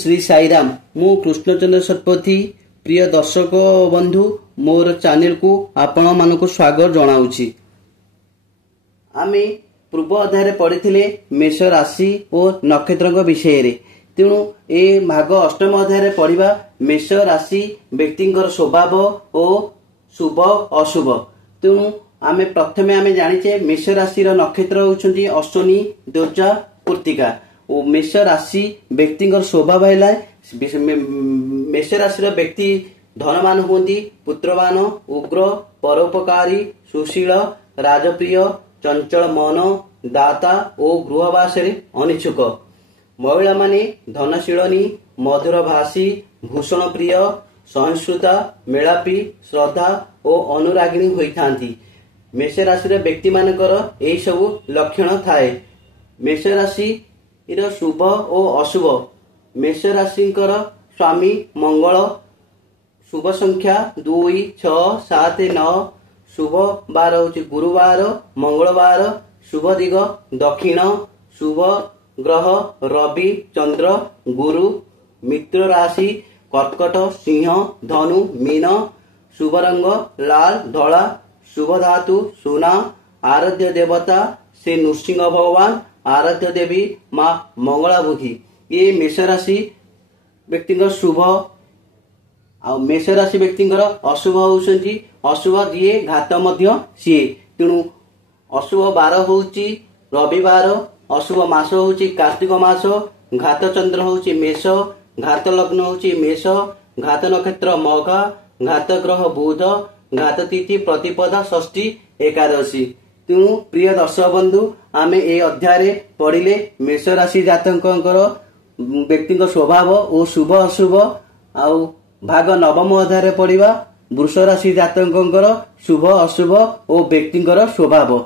श्री साईराम मु कृष्णचंद्र शतपथी प्रिय दर्शक बंधु मोर चैनल को आपण मानक स्वागत जनाऊँगी। आमे पूर्व अध्याय पढ़ी मेष राशि और नक्षत्र विषय रे तेणु ए भाग अष्टम अध्याय पढ़ा मेष राशि व्यक्ति स्वभाव और शुभ अशुभ। तेणु आमे प्रथमे आमे जानिचे मेष राशि नक्षत्र होउछंती अश्विनी द्विजा कृत्तिका और मेष राशि व्यक्ति स्वभाव है मेष राशि व्यक्ति धनवान होती पुत्रवान उग्र परोपकारी सुशील राजप्रिय चंचल मन दाता और गृहवास अनिच्छुक महिला माने धनशीलनी मधुर भाषी भूषण प्रिय सहिष्णुता मेलापी श्रद्धा और अनुरागिणी होइथांती। मेष राशि व्यक्ति मानकर यही सबु लक्षण थाए। मेष राशि शुभ और अशुभ मेष राशि स्वामी मंगल शुभ संख्या 2 6 7 9 शुभ बार होची गुरुवार मंगलवार शुभ दिग दक्षिण शुभ ग्रह रवि चंद्र गुरु मित्र राशि कर्कट सिंह धनु मीन शुभ रंग लाल धला शुभ धातु सोना आराध्य देवता श्री नृसिंह भगवान आराध्य देवी माँ मंगलामुखी। ये मेष राशि व्यक्ति शुभ आ मेष राशि व्यक्ति अशुभ होउछंती अशुभ दिए घात मध्य सीए। तेणु अशुभ बार होउची रविवार अशुभ मास होउची कार्तिक मास घात चंद्र होउची मेष घात लग्न होउची मेष घात नक्षत्र मघ घात ग्रह बुध घात तिथि प्रतिपदा षष्ठी एकादशी। तेणु प्रिय दर्शक बंधु आमे ए अध्याय पढ़िले मेष राशि जातकंकर व्यक्ति स्वभाव और शुभ अशुभ आउ भाग नवम अध्याय पढ़ा वृष राशि जातकंकर शुभ अशुभ और व्यक्ति स्वभाव।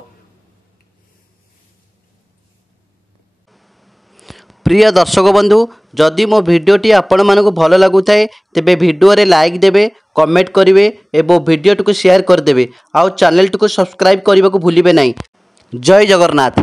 प्रिय दर्शक बंधु जदि मो भिडियोटी आपण मानक भल लगुଥାଏ तेबे भिडियो रे लाइक देबे कमेंट करिवे एवं भिडियो को शेयर कर देबे आउ चैनल को सब्सक्राइब करने को भूलिबे नहीं। जय जगन्नाथ।